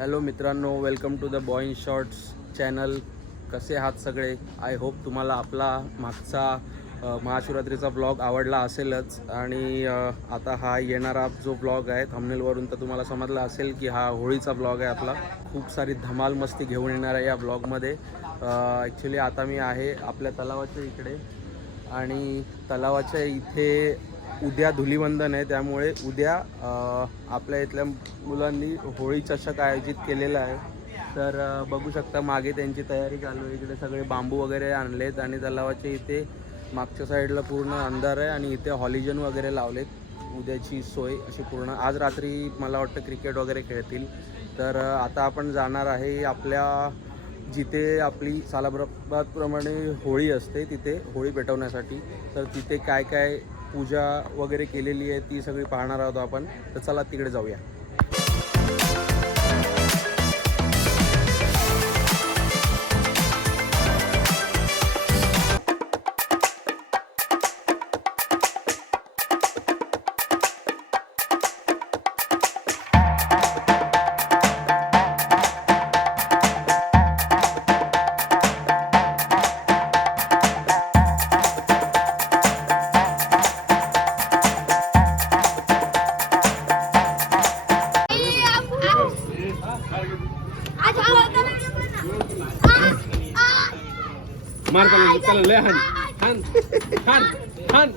Hello मित्रांनो, welcome to the boy in shorts channel. कसे आहात सगळे? आय होप तुम्हाला आपला मागचा महाशिवरात्रीचा ब्लॉग आवडला असेलच. आणि आता हा येणारा जो ब्लॉग आहे थंबनेलवरून तर तुम्हाला समजला असेल की हा होळीचा ब्लॉग आहे आपला. खूप सारी धमाल मस्ती घेऊन येणार आहे या ब्लॉगमध्ये. ॲक्च्युली आता मी आहे आपल्या तलावाच्या इकडे आणि तलावाच्या इथे उद्या धुलीवंदन आहे, त्यामुळे उद्या आपल्या इथल्या मुलांनी होळी चषक आयोजित केलेला आहे. तर बघू शकता मागे त्यांची तयारी चालू आहे. इकडे सगळे बांबू वगैरे आणलेत आणि तलावाच्या इथे मागच्या साईडला पूर्ण अंधार आहे आणि इथे हॉलिजन वगैरे लावलेत. उद्याची सोय अशी पूर्ण. आज रात्री मला वाटतं क्रिकेट वगैरे खेळतील. तर आता आपण जाणार आहे आपल्या जिथे आपली सालाबादप्रमाणे होळी असते तिथे होळी पेटवण्यासाठी. तर तिथे काय काय पूजा वगैरे केलेली आहे ती सगळी पाहणार आहोत आपण. तर चला तिकडे जाऊया. मार त्याला लय हान हान हान हान.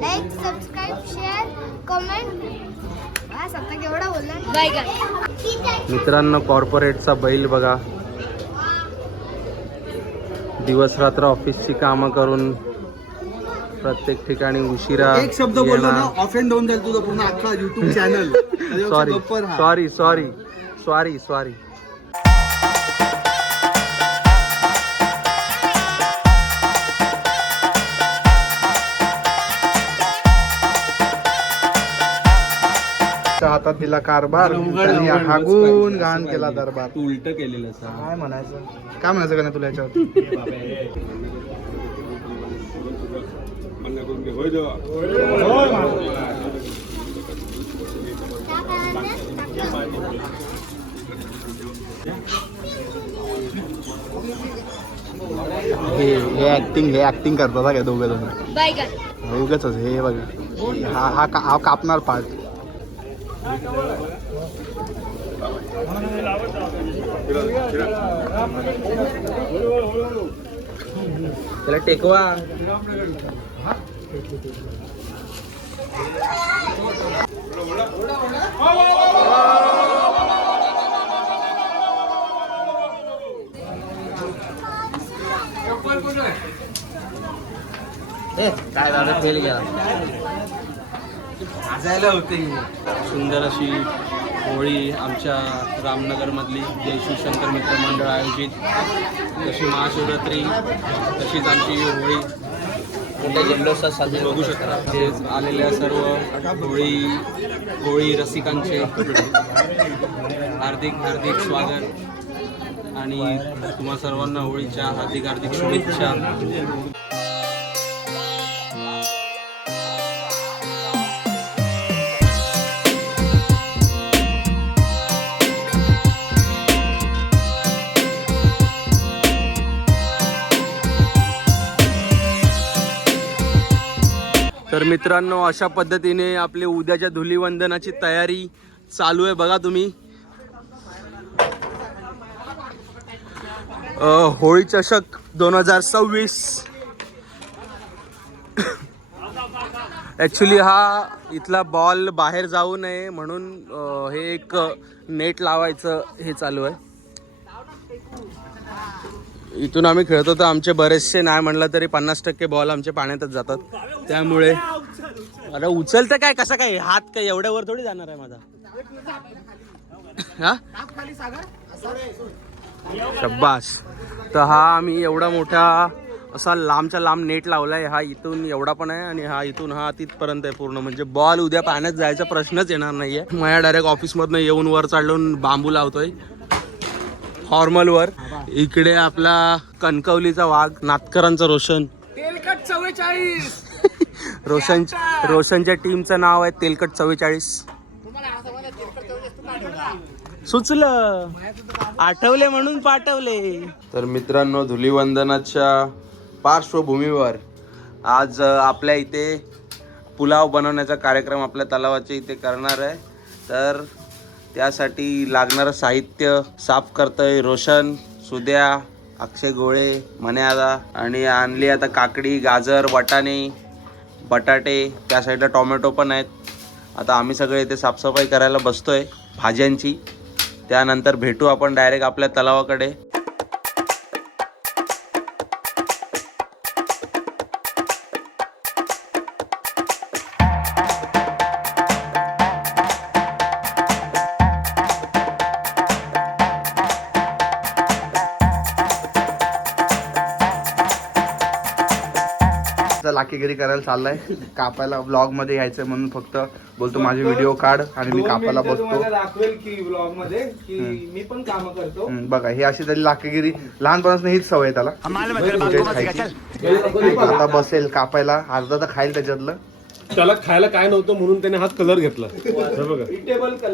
Like, subscribe, share, comment. बस आता केवढा बोलला. मित्रांनो, कॉर्पोरेटचा बैल बघा. दिवस रात्र ऑफिसची कामं करून प्रत्येक ठिकाणी उशिरा. एक शब्द बोललो ना ऑफेंड होऊन जाईल तुझं पूर्ण अख्खा YouTube channel. Sorry sorry sorry sorry sorry. हातात दिला कारभार आणि हागून घाण केला दरबार. तू उलट केलेलं काय म्हणायचं का नाही तुला याच्यावर? हे ऍक्टिंग करतात काय दोघं जण. उगाच हे बघा हा कापणार पार्ट. त्याला टेकवा. काय झालं? फेल गेला. जायला होते. सुंदर अशी होळी आमच्या रामनगरमधली जय शिवशंकर मित्र मंडळ आयोजित. जशी महाशिवरात्री तशीच आमची होळी मोठ्या जल्लोषात साजरी. बघू शकता हे आलेल्या सर्व होळी रसिकांचे हार्दिक हार्दिक स्वागत आणि तुम्हा सर्वांना होळीच्या हार्दिक हार्दिक शुभेच्छा. तर मित्रांनो, अशा पद्धतीने आपली उद्याच्या धुलीवंदनाची तयारी चालू आहे बघा तुम्ही. होळी चषक 2026. ॲक्च्युली हा इथला बॉल बाहेर जाऊ नये म्हणून हे एक नेट लावायचं हे चालू आहे. इथून आम्ही खेळतो तर आमचे बरेचसे नाही म्हणलं तरी 50% बॉल आमचे पाण्यातच जातात. त्यामुळे अरे उचलतं काय कसं काय? हात काय एवढ्यावर थोडी जाणार आहे माझा. हा शब्बास. तर हा आम्ही एवढा मोठा असा लांबच्या लांब नेट लावलाय. हा इथून एवढा पण आहे आणि हा इथून हा तिथपर्यंत आहे पूर्ण. म्हणजे बॉल उद्या पाण्यात जायचा प्रश्नच येणार नाहीये. माझ्या डायरेक्ट ऑफिसमधनं येऊन वर चढून बांबू लावतोय फॉर्मल वर. इकडे आपला कणकवलीचा वाघ, नातकरांचा रोशन. तेलकट 44. रोशनच्या टीमचं नाव आहे तेलकट 44. सुचलं, आठवले म्हणून पाठवले. तर मित्रांनो, धुलीवंदनाच्या पार्श्वभूमीवर आज आपल्या इथे पुलाव बनवण्याचा कार्यक्रम आपल्या तलावाच्या इथे करणार आहे. तर त्यासाठी लागणारं साहित्य साफ करतोय रोशन, सुद्या, अक्षय गोळे, मन्यादा. आणि आणली आता काकडी, गाजर, वाटाणे, बटाटे. त्या साईडला टोमॅटो पण आहेत. आता आम्ही सगळे इथे साफसफाई करायला बसतोय भाज्यांची. त्यानंतर भेटू आपण डायरेक्ट आपल्या तलावाकडे. लाकीगिरी करायला चाललाय. कापायला ब्लॉग मध्ये यायचंय म्हणून फक्त बोलतो माझे व्हिडिओ काढ आणि मी कापायला बसतो. दाखवेल की ब्लॉग मध्ये की मी पण काम करतो. बघा ही अशी तरी लाकीगिरी लहानपणापासून हीच सवय आहे त्याला. आता बसेल कापायला, अर्धा तर खाईल त्याच्यातलं. त्याला खायला काय नव्हतं म्हणून त्याने हाच कलर घेतला. हे बघा,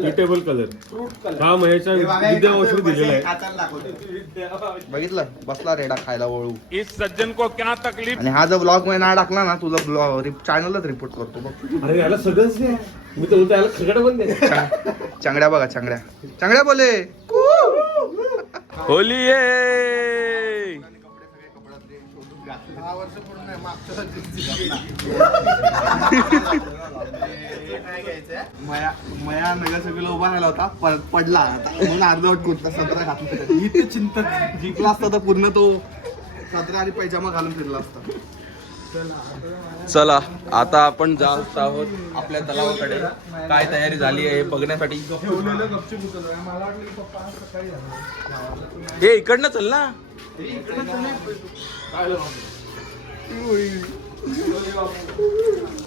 इटेबल कलर. हा महेशच्या विद्यावंशी दिलेला आहे. बघितलं, बसला रेडा खायला वळू. इस सज्जन को क्या तकलीफ. आणि हा जर ब्लॉग मध्ये नाव टाकला ना, तुझा ब्लॉग चॅनलच रिपोर्ट करतो बघ. अरे याला सगळंच द्या. मी तर बोलतो याला खगड पण द्या. चांगड्या बघा, चांगड्या बोले. होली आहे. मया नगरसेवकीला उभा राहिला होता, पडला म्हणून अर्धवट कुर्ता सदरा घातला. इथे चिंतक जिंकला असता तर पूर्ण तो सदरा आणि पैजामा घालून फिरला असता. चला आता आपण जात आहोत आपल्या तलावाकडे. काय तयारी झाली आहे बघण्यासाठी. हे इकडनं चल ना.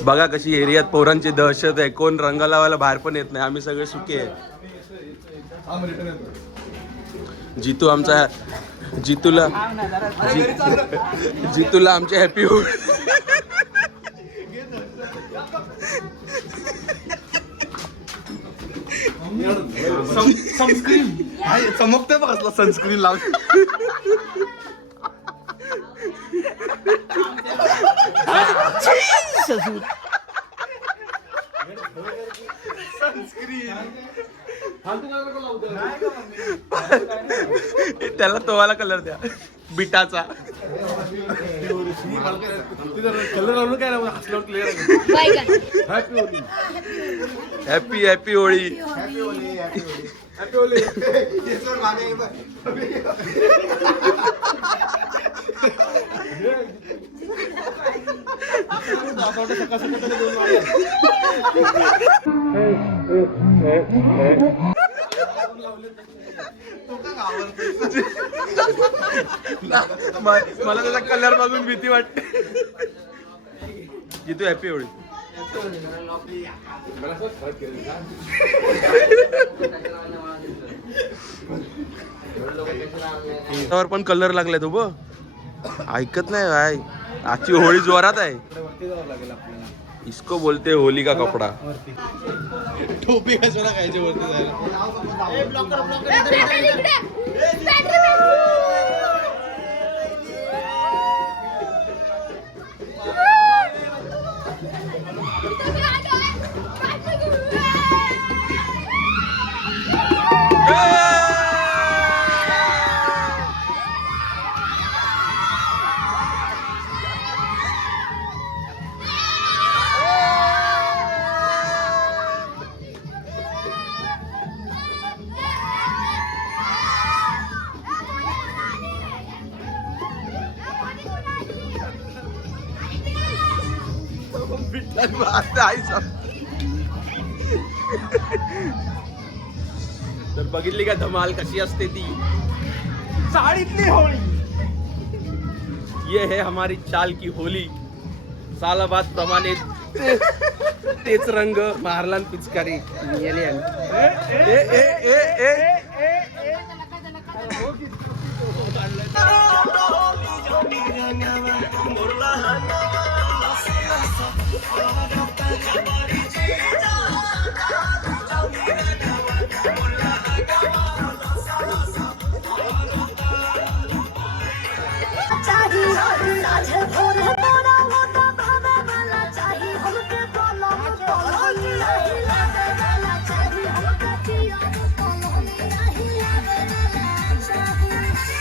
बघा कशी एरियात पोरांची दहशत आहे. कोण रंग लावायला बाहेर पण येत नाही. आम्ही सगळे सुके आहे. जितू आमचा जितूला आमच्या हॅपी होड. सनस्क्रीन चमकतोय बघ, असला सनस्क्रीन लाव. त्याला तोवाला कलर द्या बिटाचा. कलर लावून काय हसल्यावर क्लिअर हॅपी हॅपी होळी. मला त्याचा कलर बघून भीती वाटते. जितू हॅपी होळी. त्यावर पण कलर लागलाय तो बघ. ऐकत नाही भाई. आजची होळी जोरात आहे. इसको बोलते होली का कपडा. टोपी कशाला खायची वरती जायला. तर बघितली का धमाल कशी असते ती. साडीतली होळी. ये है हमारी चाल की होली. सालाबाद प्रमाणे तेच रंग मारला न पिचकारी गेले. ए ए ए ए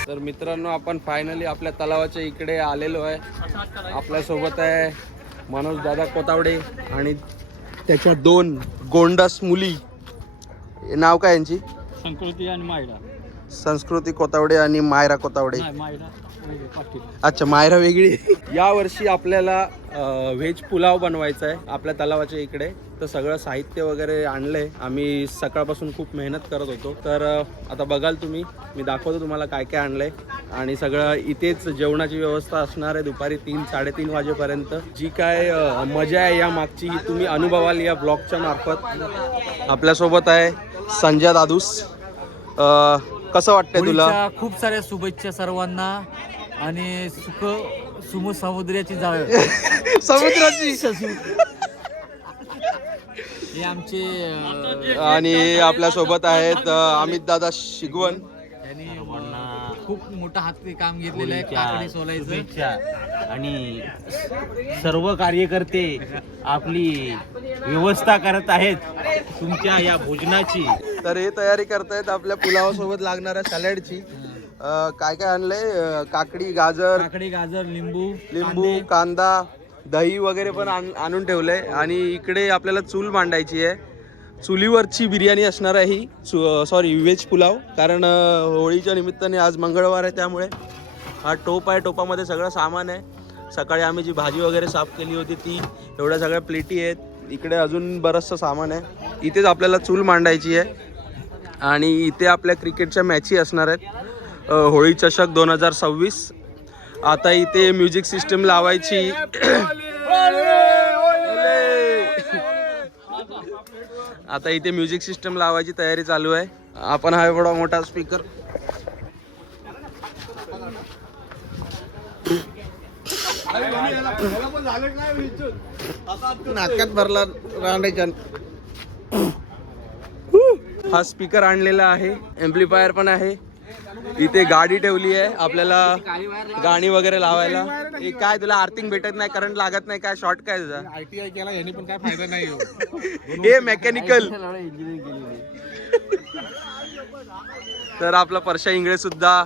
तर मित्रांनो, आपण फायनली आपल्या तलावाच्या इकडे आलेलो आहे. आपल्यासोबत आहे मनोज दादा कोतावडे आणि त्याच्या 2 गोंडस मुली. नाव काय यांची? संस्कृती आणि मायरा. संस्कृती कोतावडे आणि मायरा कोतावडे. मायरा पाटील. अच्छा, मायरा वेगळी. यावर्षी आपल्याला व्हेज पुलाव बनवायचा आहे आपल्या तलावाच्या इकडे. तर सगळं साहित्य वगैरे आणलंय. आम्ही सकाळपासून खूप मेहनत करत होतो. तर आता बघाल तुम्ही, मी दाखवतो तुम्हाला काय काय आणलंय. आणि सगळं इथेच जेवणाची व्यवस्था असणार आहे दुपारी 3-3:30 वाजेपर्यंत. जी काय मजा आहे या मागची ही तुम्ही अनुभवाल या ब्लॉगच्या मार्फत. आपल्यासोबत आहे संजय दादूस. कसं वाटतंय तुला? होळीच्या खूप साऱ्या शुभेच्छा सर्वांना आणि सुख समुद्राची जाळ. समुद्राची. हे आमचे आणि आपल्यासोबत आहेत अमित दादा शिगवण. त्यांनी खूप मोठं हाती काम घेतलेलं आहे काकडी सोलायचं. आणि सर्व कार्यकर्ते आपली व्यवस्था करत आहेत तुमच्या या भोजनाची. तर हे तयारी करतायत आपल्या पुलावासोबत लागणाऱ्या सॅलडची. काय काय आणलंय? काकडी, गाजर, लिंबू, कांदा, दही वगैरे पण आणून ठेवलंय. आणि इकडे आपल्याला चूल मांडायची आहे. चुलीवरची बिर्याणी असणार आहे ही. Sorry, veg pulao. कारण होळीच्या निमित्ताने आज मंगळवार आहे, त्यामुळे हा टोप आहे. टोपामध्ये सगळं सामान आहे. सकाळी आम्ही जी भाजी वगैरे साफ केली होती ती. एवढ्या सगळ्या प्लेटी आहेत. इकडे अजून बरंचसं सामान आहे. इथेच आपल्याला चूल मांडायची आहे. आणि इथे आपल्या क्रिकेटच्या मॅची असणार आहेत. होळी चषक 2026. आता इथे म्युझिक सिस्टम लावायची. आता इथे म्युझिक सिस्टम लावायची तयारी चालू आहे. आपण हा एवढा मोठा स्पीकर नाटकात भरला रांडायच्या. हा स्पीकर आणलेला आहे. एम्प्लिफायर पण आहे. इथे गाडी ठेवली आहे आपल्याला गाणी वगैरे लावायला. हे काय तुला आर्थिंग भेटत नाही, करंट लागत नाही, काय शॉर्ट काय तुझा? ITI केला यांनी पण काय फायदा नाही. हे मेकॅनिकल. तर आपला परशा इंगळे सुद्धा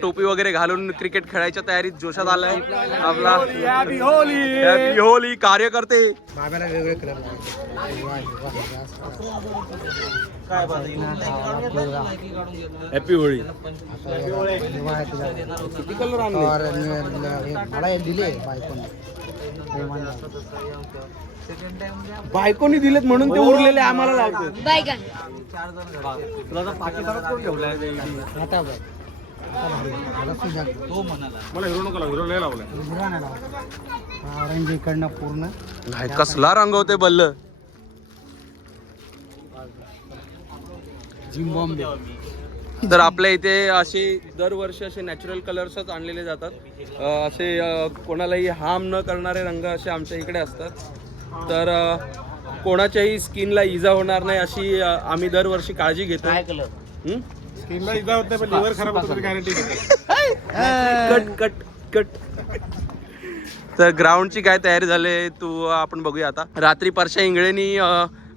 टोपी वगैरे घालून क्रिकेट खेळायच्या तयारीत जोशात आलाय. आपला हॅपी होली कार्यकर्ते. हॅपी होळी. किती कलर आणले? बायकोनी दिलेत म्हणून ते उरलेले आम्हाला लावतो. तुला पाकिस्तानात कोण ठेवलाय? मला हिरो नको, हिरो नाही लावलाय. पूर्ण कसला रंगवते बल्ल. तर आपल्या इथे असे दरवर्षी असे नॅचरल कलर्सच आणलेले जातात. असे कोणालाही हार्म न करणारे रंग असे आमच्या इकडे असतात. तर कोणाच्याही स्किनला इजा होणार नाही अशी आम्ही दरवर्षी काळजी घेतो. स्किनला इजा होत नाही, पण लिव्हर खराब होतं गॅरंटी. Cut cut cut. तर ग्राउंडची काय तयारी झाली तू आपण बघूया आता. रात्री परशा इंगळेनी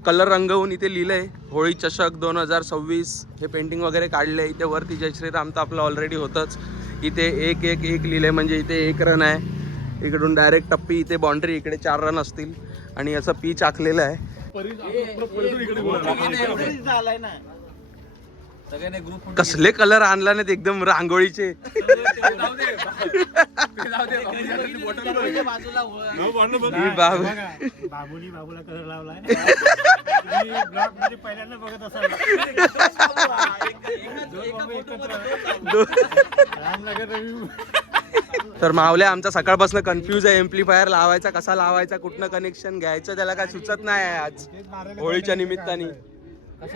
कलर रंगवून इथे लिहिलंय होळी चषक 2026. हे पेंटिंग वगैरे काढले. इथे वरती जय श्रीराम तर आपलं ऑलरेडी होतंच. इथे 1-1-1 लिहिलंय, म्हणजे इथे 1 रन आहे. इकडून डायरेक्ट टप्पी, इथे बाउंड्री, इकडे 4 रन असतील. आणि याचं पीच आखलेलं आहे. कसले कलर आणला नाहीत एकदम रांगोळीचे. बाबूला कलर लावलाय. पहिल्यांदा बघत असाल. तर मावल्या आमचा सकाळपासून कन्फ्यूज आहे, एम्प्लिफायर लावायचा कसा लावायचा, कुठनं कनेक्शन घ्यायचं, त्याला काय सुचत नाही आहे आज होळीच्या निमित्ताने.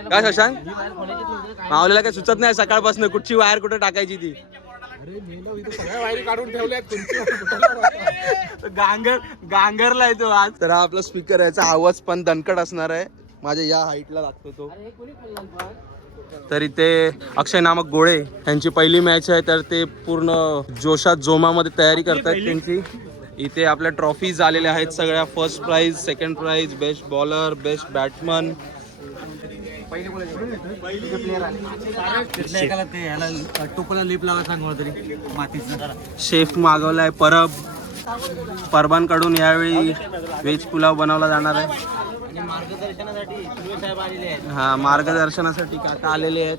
काय शशांक, मावल्याला काय सुचत नाही सकाळपासून कुठची वायर कुठे टाकायची ती. गांगरला येतो आज. तर हा आपला स्पीकर आहे, याचा आवाज पण दणकट असणार आहे, माझ्या या हाईटला लागतो तो. तर इथे अक्षय नामक गोळे यांची पहिली मॅच आहे, तर ते पूर्ण जोशात जोमामध्ये तयारी करतात त्यांची. इथे आपल्या ट्रॉफीज आलेल्या आहेत सगळ्या, first prize, second prize, best bowler, best batsman. टोपला लिप लावा सांग मला तरी मातीचं. शेफ मागवलाय परब, परबांकडून यावेळी व्हेज पुलाव बनवला जाणार आहे. आणि मार्गदर्शनासाठी सुर्वे साहेब आलेले आहेत. हा, मार्गदर्शनासाठी काका आलेले आहेत.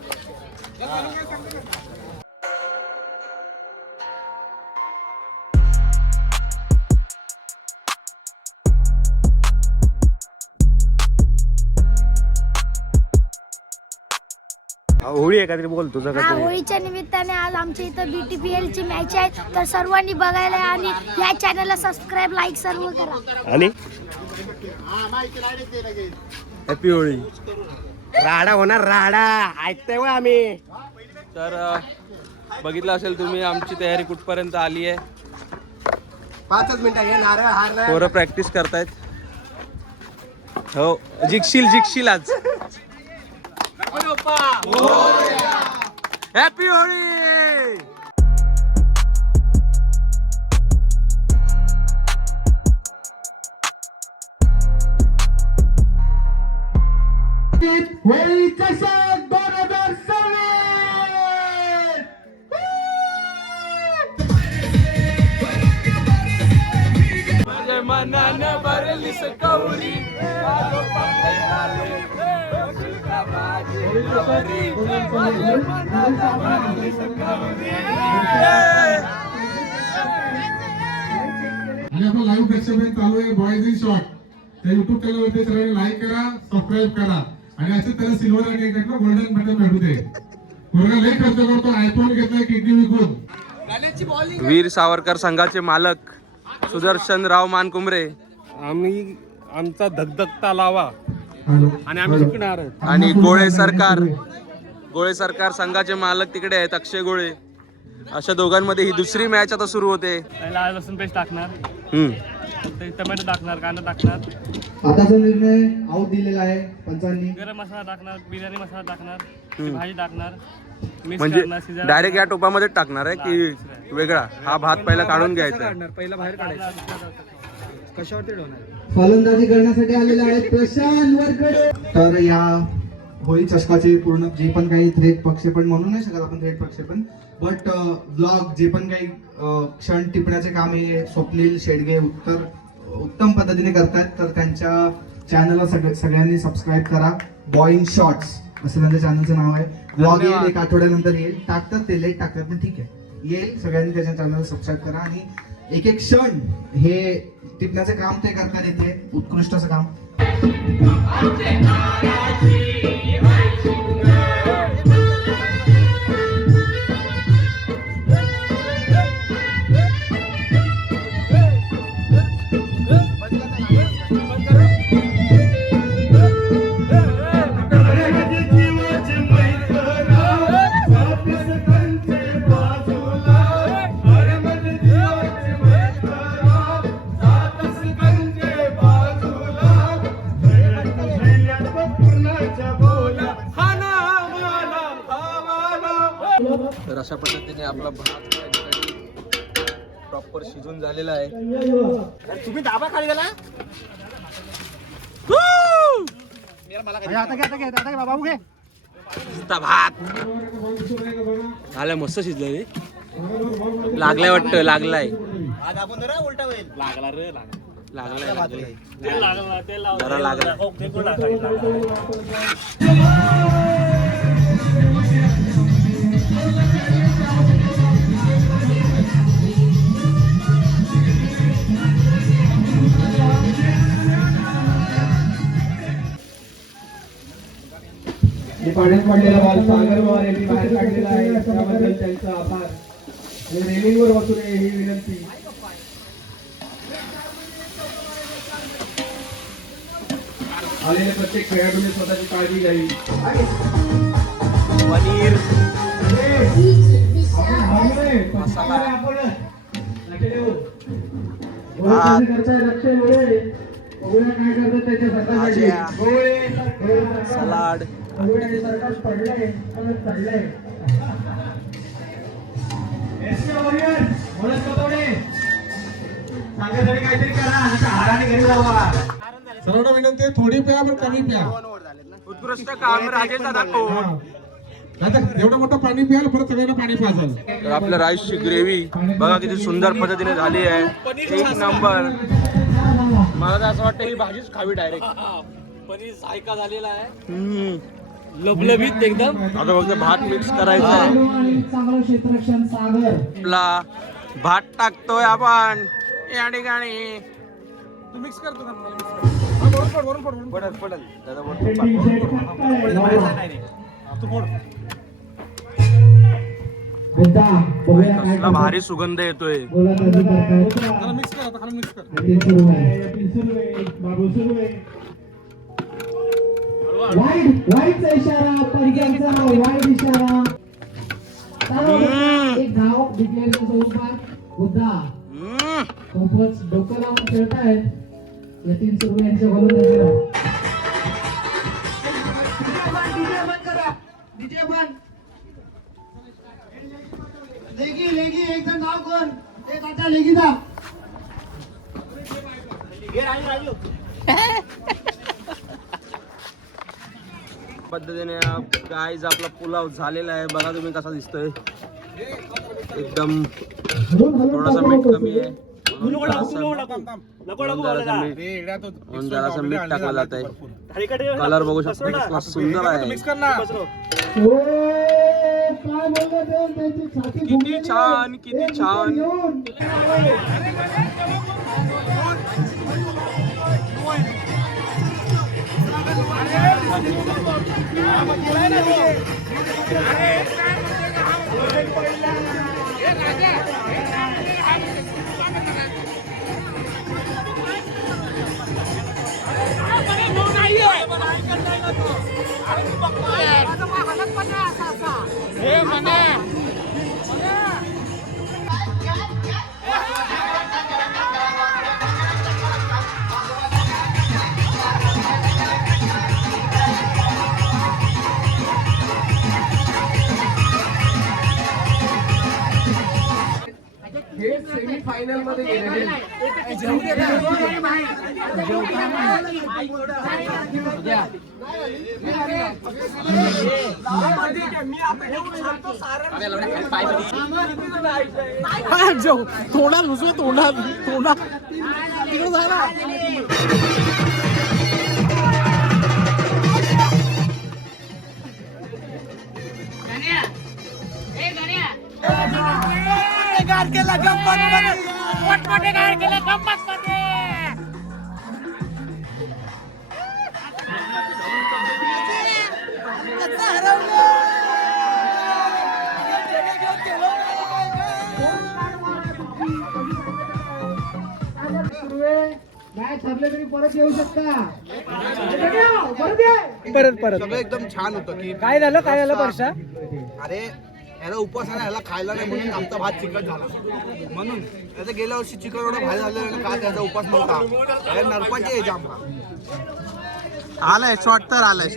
होळी आहे काहीतरी बोल तुझं हा, होळीच्या निमित्ताने आज आमच्या इथं BTPL ची मॅच आहे, तर सर्वांनी बघायला आणि या चॅनलला सबस्क्राईब, लाईक सर्व करा. आणि हॅपी होळी. राडा होणार, राडा ऐकतोय व आम्ही. तर बघितलं असेल तुम्ही आमची तयारी कुठपर्यंत आली आहे. 5 मिनिटं हे नारळ हार पोरं प्रॅक्टिस करतायत. हो, जिंकशील आज. हॅपी होळी. होळी कशा 2026. माझ्या मनानं भरली सकवरी, आणि आपण लाईव्ह प्रेक्षेपण चालू आहे बॉयज इन शॉर्ट. त्या युट्यूब चॅनलवरती सगळ्यांनी लाईक करा, सबस्क्राईब करा आणि असं त्याला सिल्वर आणि गोल्डन बटन भेटू दे. मुलगा लय खर्च करतो, आयफोन घेतलाय किडनी विकून. वीर सावरकर संघाचे मालक सुदर्शनराव मानकुमरे आम्ही आमचा धगधगता लावा हॅलो. आणि आम्ही शिकणार. आणि गोळे सरकार संघाचे मालक तिकडे आहेत, अक्षय गोळे. अशा दोघांमध्ये ही दुसरी मॅच आता सुरू होते. पहिला लसूण पेस्ट टाकणार, टोमॅटो टाकणार, कांदा टाकणार, आताचा निर्णय आऊट दिलेला आहे पंचांनी. गरम मसाला टाकणार, बिर्याणी मसाला टाकणार, भाजी टाकणार, मिक्स म्हणजे करणार, शिजायला डायरेक्ट या टोपामध्ये टाकणार आहे की वेगळा? हा भात पहिला काढून घ्यायचा आहे. पहिला बाहेर काढायचं. कशावरती ठेवणार? फलंदाजी करण्यासाठी आलेले आहेत प्रशांत वरकडे. तर या होळी चषकाचे पूर्ण जे पण काही थेट प्रक्षेपण म्हणू नाही शकत आपण थेट प्रक्षेपण, बट ब्लॉग जे पण काही क्षण टिपण्याचे काम हे स्वप्नील शेडगे उत्तम पद्धतीने करतायत. तर त्यांच्या चॅनलला सगळ्यांनी सबस्क्राईब करा. बॉय इन शॉर्ट्स असं त्यांच्या चॅनलचं नाव आहे. ब्लॉग येईल 1 आठवड्यानंतर येईल. टाकतात ते लेट टाकतात पण ठीक आहे, येईल. सगळ्यांनी त्याच्या चॅनलला सबस्क्राईब करा आणि एक एक क्षण हे टिपण्याचे काम ते करतात इथे, उत्कृष्ट असं काम. तर अशा पद्धतीने आपला भात प्रॉपर शिजून झालेला आहे. तुम्ही दाबा खाली गेला. नुसता भात झालं, मस्त शिजलं रे. लागलाय वाटतं, लागलाय आज आपण जरा उलटा होईल. लागला रे, लागलाय तेल लागलं, तेल लावलं. जरा लागला. हो, ते पण टाकायचं. पाण्यात पडलेला बॉल सागर पवार यांनी बाहेर काढलेला आहे, त्याबद्दल त्यांचा आभार. रेलिंगवर बसू नये ही विनंती. प्रत्येक खेळाडूने स्वतःची काळजी घ्यावी. पनीर सलाड सर्वांना विनंती आहे, थोडी प्या पण कमी प्या. उत्कृष्ट काम राजेश दादा कोण. आता एवढं मोठं पाणी प्याल, परत सगळ्यांना पाणी पाजाल. तर आपल्या राईसची ग्रेव्ही बघा किती सुंदर पद्धतीने झाली आहे. एक नंबर. मला तर असं वाटतं ही भाजीच खावी डायरेक्ट. पनीर सायका झालेला आहे, लबलबीत एकदम. आता फक्त भात मिक्स करायचा आहे. आपला भात टाकतोय आपण या ठिकाणी. मिक्स करतो पडल दादा कसला भारी सुगंध येतोय. मिक्स कर, आता खाली मिक्स कर. वाईटचा इशारा, परिघांचा वाईट इशारा. एक गाव डिक्लेअरच्या स्वरूपात बुद्धा खूपच डोकं लावून खेळतायत यतीन सुरू यांच्या गोलंदाजीला. लेगी लेगी एक जण नाव कोण एक आता लेगीचा पद्धतीने गाईज आपला पुलाव झालेला आहे. बघा तुम्ही कसा दिसतोय. एकदम थोडासा मीठ कमी आहे म्हणून जरासं मीठ टाकलं जात आहे. कलर बघू शकतो कसला सुंदर आहे. किती छान किती छान. सेमीफायनल मध्ये गेलेले तोंडात घुसवे, तोंडात तोंडात तिकडे झाला. गाड केला गंमत मध्ये, मोठमोठे गाड केले गंमत मध्ये. मॅच हरले तरी परत येऊ शकता. परत सगळं एकदम छान होतं की काय झालं परशा. अरे याला उपवास आहे, याला खायला नाही म्हणून आमचा भात चिकट झाला. म्हणून त्याचं गेल्या वर्षी चिकट एवढं भात झालेलं का त्याचा उपास नव्हता. नरपाची जाम आलाय. शॉर्ट तर आलाय.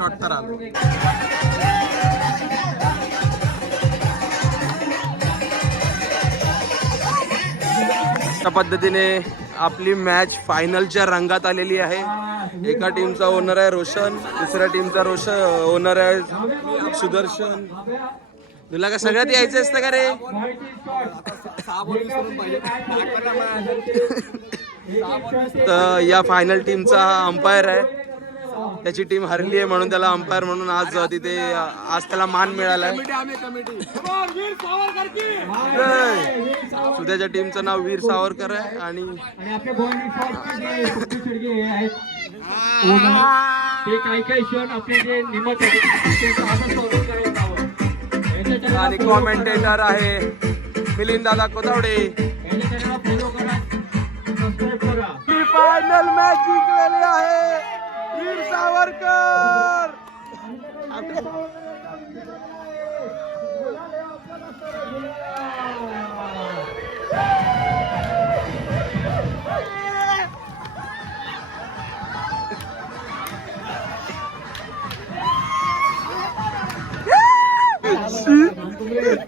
अशा पद्धतीने आपली मॅच फायनलच्या रंगात आलेली आहे. एका टीमचा ओनर आहे रोशन, दुसऱ्या टीमचा ओनर आहे सुदर्शन. तुला का सगळ्यात यायचं असतं का रे. तर या फायनल टीमचा अंपायर आहे. त्याची टीम हरली आहे म्हणून त्याला अंपायर म्हणून आज तिथे आज त्याला मान मिळालाय. सुद्याच्या टीमचं नाव वीर सावरकर आहे. आणि कॉमेंटेटर आहे मिलिंद दादा कोथवडे. फायनल मॅच जिंकलेली आहे वीर सावरकर. सावरकर.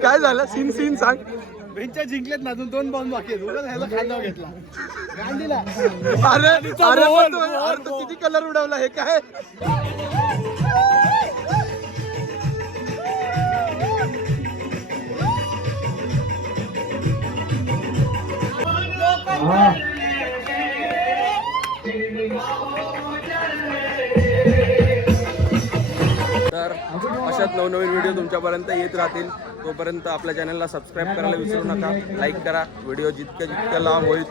काय झालं? सीन सांग. बेंच्या जिंकलेत ना, 2 बॉम्ब बाकी आहेत. उगाच ह्याला खांदा घेतला गांधीला. अरे पण तो किती कलर उडवला हे काय? तर अशाच नवनवीन व्हिडिओ तुमच्यापर्यंत येत राहतील. तोपर्यंत आपल्या चॅनलला सबस्क्राईब करायला विसरू नका. लाईक करा. व्हिडिओ जितकं लांब होईल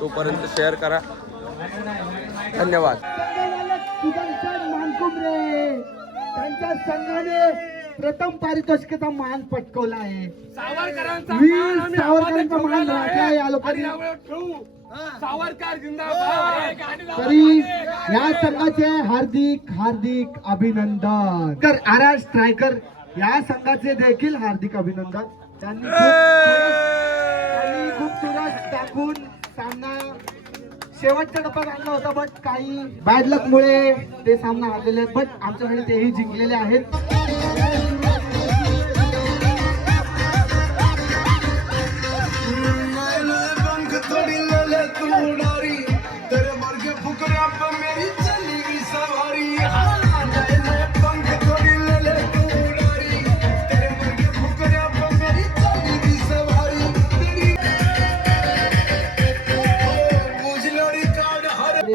तोपर्यंत शेअर करा. धन्यवाद. सुदर्शन मानकुमरे त्यांच्या संघाने प्रथम पारितोषिकाचा मान पटकवला आहे. वीर सावरकरांचा मान राखला या लोकांनी. तरी या संघाचे हार्दिक हार्दिक अभिनंदन. तर RR स्ट्रायकर या संघाचे देखील हार्दिक अभिनंदन. त्यांनी खूप चुरस टाकून सामना शेवटच्या टप्प्यात आणला होता, बट काही बॅड लक मुळे ते सामना हारलेले आहेत. बट आमच्याकडे तेही जिंकलेले आहेत.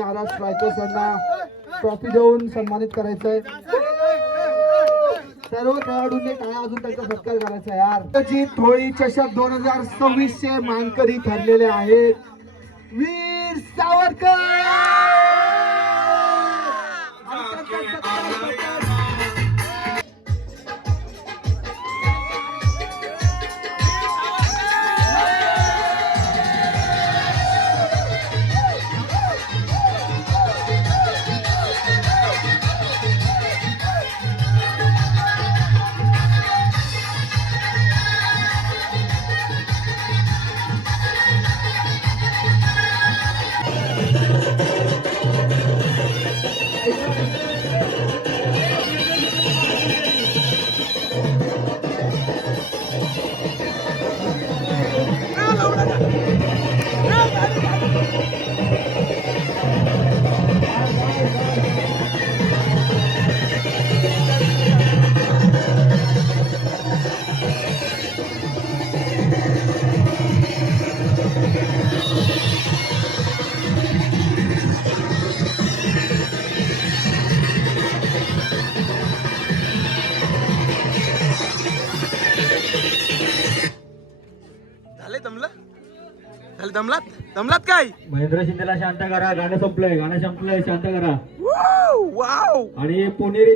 RR स्ट्रायकर्स यांना ट्रॉफी देऊन सन्मानित करायचं आहे. सर्व खेळाडूंनी काय अजून त्यांचा सत्कार करायचा यार. जीत होळी चषक 2026 चे मानकरी ठरलेले आहेत वीर सावरकर. आणि त्यांचा सत्कार दमलात काय? महेंद्र शिंदेला शांत करा. गाणं संपलंय शांत करा. वाव. आणि पुणेरी